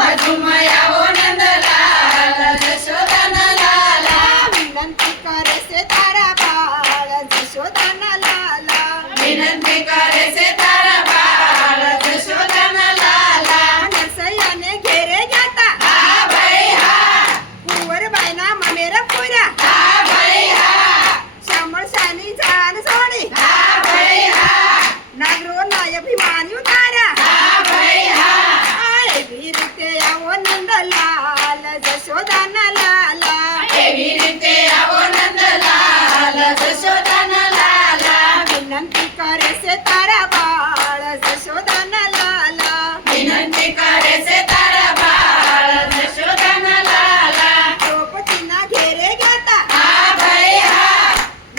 झुमझुमयावो नंदलाल जशोदाना लाला विनंती करे से तारा बाळ जशोदाना लाला विनंती करे से तारा बाळ जशोदाना लाला नरसैयाने घेरे घेता हा बाई हा कुंवर बायना ममेर पुरा हा बाई हा श्यामळ शानी जान सोडी हा बाई हा नागरो नाय भिमानी उतारा हा बाई हा आय वीरते यावो नंदलाल जशोदाना लाला एवी रीते यावो नंदलाल जशोदाना लाला विनंती करे से तारा बाळ जशोदाना लाला विनंती करे से तारा बाळ जशोदाना लाला द्रौपदीना घेरे घेता हा बाई हा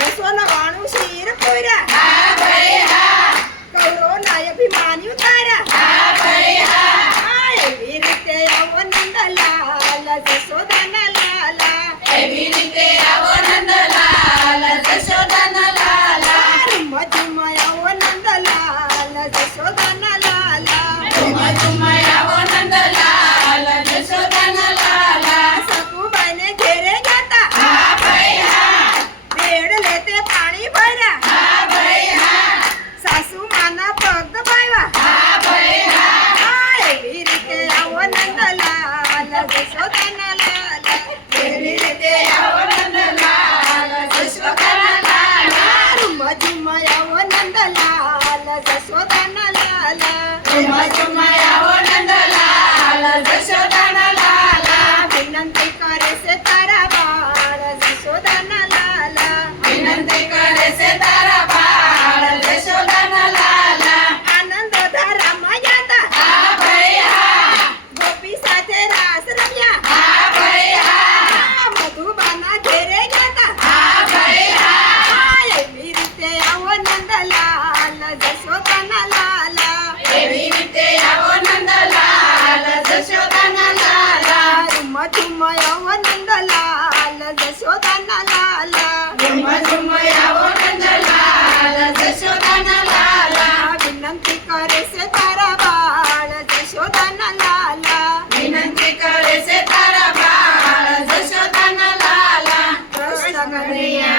यशोन वाणू शिर पुरा हा बाई हा कौरव नाय भिमानी उतारा हा बाई हा आय वीरते यावो नंदलाल जशोदाना लाला एवी रीते यावो नंदलाल जशोदाना लाला झुमझुमयावो नंदलाल जशोदाना लाला झुमझुमयावो नंदलाल जशोदाना लाला सखूबाईने घेरे घेता हा बाई हा बेड लेते पाणी भरा हा बाई हा सासू माना पग बायवा हा बाई हा आय वीरते यावो नंदलाल जशोदाना लाला एवी रीते यावो नंदलाल जशोदाना लाला झुमझुमयावो नंदलाल जशोदाना लाला झुमझुमयावो नंदलाल जशोदाना लाला विनंती करे से तारा बाळ जशोदाना लाला विनंती करे से तारा बाळ जशोदाना लाला आनंद धारा मायाता हा बाई हा गोपी साथे रास रम्या हा बाई हा मधुबाना घेरे घेता हा बाई हा आय वीरते यावो नंदलाल जशोदाना लाला एवी रीते यावो नंदलाल जशोदाना लाला झुमझुमयावो नंदलाल जशोदाना लाला झुमझुमयावो नंदलाल जशोदाना लाला विनंती करे से तारा बाळ जशोदाना लाला विनंती करे से तारा बाळ जशोदाना लाला कृष्ण कन्हैया